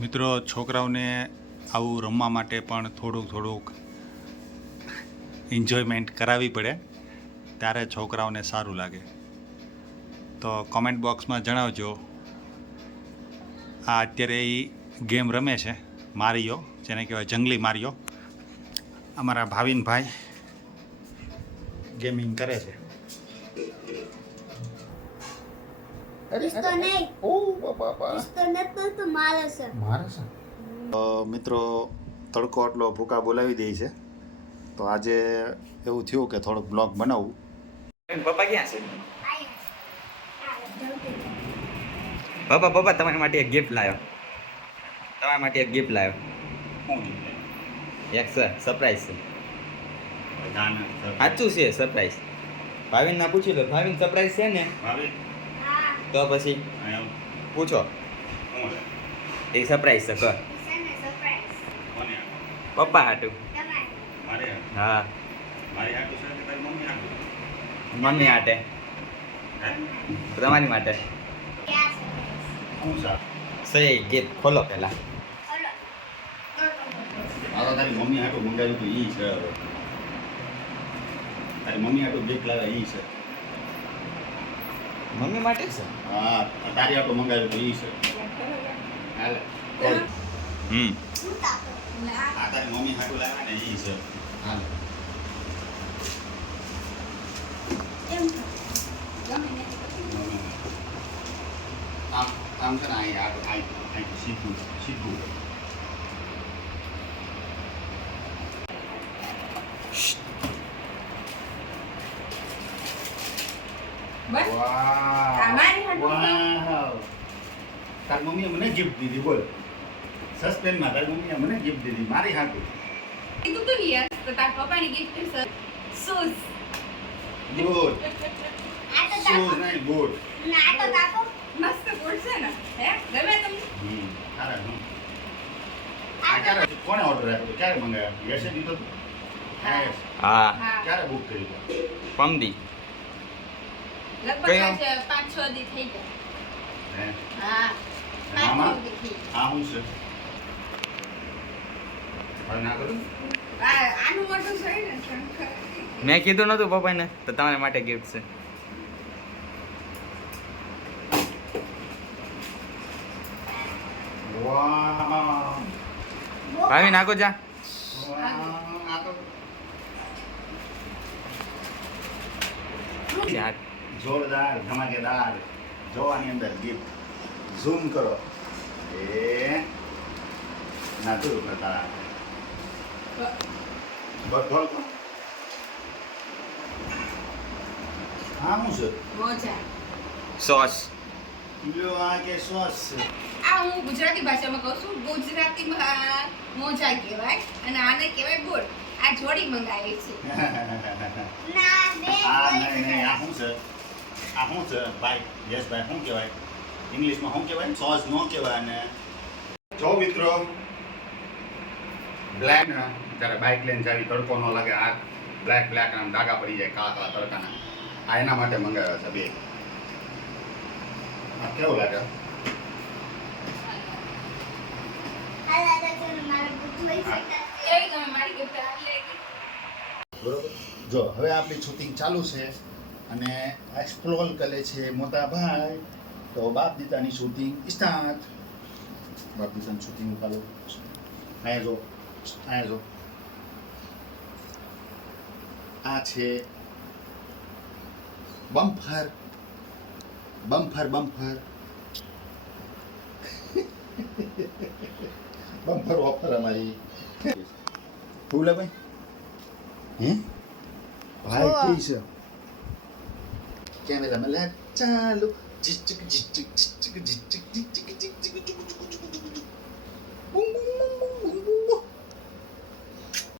મિત્રો, છોકરાઓને આવું રમવા માટે પણ થોડુંક એન્જોયમેન્ટ કરાવવી પડે, ત્યારે છોકરાઓને સારું લાગે. તો કોમેન્ટ બોક્સમાં જણાવજો. આ અત્યારે એ ગેમ રમે છે, મારિયો, જેને કહેવાય જંગલી મારિયો. અમારા ભાવિનભાઈ ગેમિંગ કરે છે. મિત્રો, તડકો આટલો ભૂકા બોલાવી દે છે, તો આજે એવું થયું કે થોડોક બ્લોગ બનાવું. પપ્પા ક્યાં છે? પપ્પા તમારા માટે એક ગિફ્ટ લાવ્યો. એક સરપ્રાઈઝ છે. સાચું છે સરપ્રાઈઝ. ભાવિન ના પૂછી લો. ભાવિન સરપ્રાઈઝ છે ને? તો પછી પૂછો. એ સરપ્રાઈઝ છે. કર પપ્પા હાટું. હા, મમ્મી હાટે. તમારી માટે સહી ગિફ્ટ ખોલો પેલા. તારી મમ્મી હાટું મંગાવ્યું તો ઈ છે. હવે તારી મમ્મી હાટું ગિફ્ટ લાવ્યા ઈ છે. મમ્મી માટે છે? હા, તારી હાટું મંગાવ્યું તો ઈ છે. હાલે આ તારી મમ્મી હાટું લાવ્યા ને ઈ છે. હાલે આમ છે ને આ સીધું તારી મમ્મીએ મને ગિફ્ટ દીધી. બોલ, સસ્પેન્સમાં તારી મમ્મીએ મને ગિફ્ટ દીધી મારી હાટું. કીધું તો નહીં યાર, તો તાર પપ્પાની ગિફ્ટ છે શૂઝ. ગુડ શૂઝ નહીં, ગુડ. મસ્ત બૂટ છે ને? હે ગમે તમને? સારા હું આ ક્યારે કોને ઓર્ડર આપ્યો? ક્યારે મંગાવ્યો? યશે દીધો? હા, ક્યારે બુક કરી? પમદી. લગભગ 5-6 દી થઈ ગયા. હે હા, મામા 5-6 દી થઈ ગયા. આ હું છે હવે ના કરું. આનું મોટું છે ને શંકર. મેં કીધું નતું પપ્પાને, તો તમારા માટે ગિફ્ટ છે. વાહ ભાવિન નાખો જા. આ તો જોરદાર ધમાકેદાર. જો આની અંદર ગિફ્ટ ઝૂમ કરો. એ ના તું તારા બધો હા હું છે મોજા. સોસ. લ્યો આ કે સોસ છે. આ હું ગુજરાતી ભાષામાં કહું છું. ગુજરાતીમાં મોજા કહેવાય અને આને કહેવાય બોલ. આ જોડી મંગાવી છે. આ નહીં આ શું છે? આ શું છે ભાઈ? યસ ભાઈ, શું કહેવાય ઇંગ્લિશમાં? શું કહેવાય? સોસ નો કહેવાય. અને જો મિત્રો, બ્લેક ત્યારે બાઇક લઈને જાવી, તડકો ન લાગે. આ બ્લેક આમ ડાઘા પડી જાય કાળા તડકાના. આ એના માટે મંગાવ્યા છે બે. આ કેવું લાગે? કેવી ગમે મારી gift? આ લે gift. બરોબર. જો હવે આપણી શૂટિંગ ચાલુ છે અને એક્સપ્લોર કરે છે મોટા ભાઈ. તો બાપ દીતાની શૂટિંગ સ્ટાર્ટ. બાપ દીતાની શૂટિંગ ચાલુ. અહીંયા જો આ છે બમ્ફર બમ્ફર ઓફર અમારી. ફૂલે ભાઈ હે ભાઈ કી છે કેમેરામાં લે ચાલુ. બુમ બુમ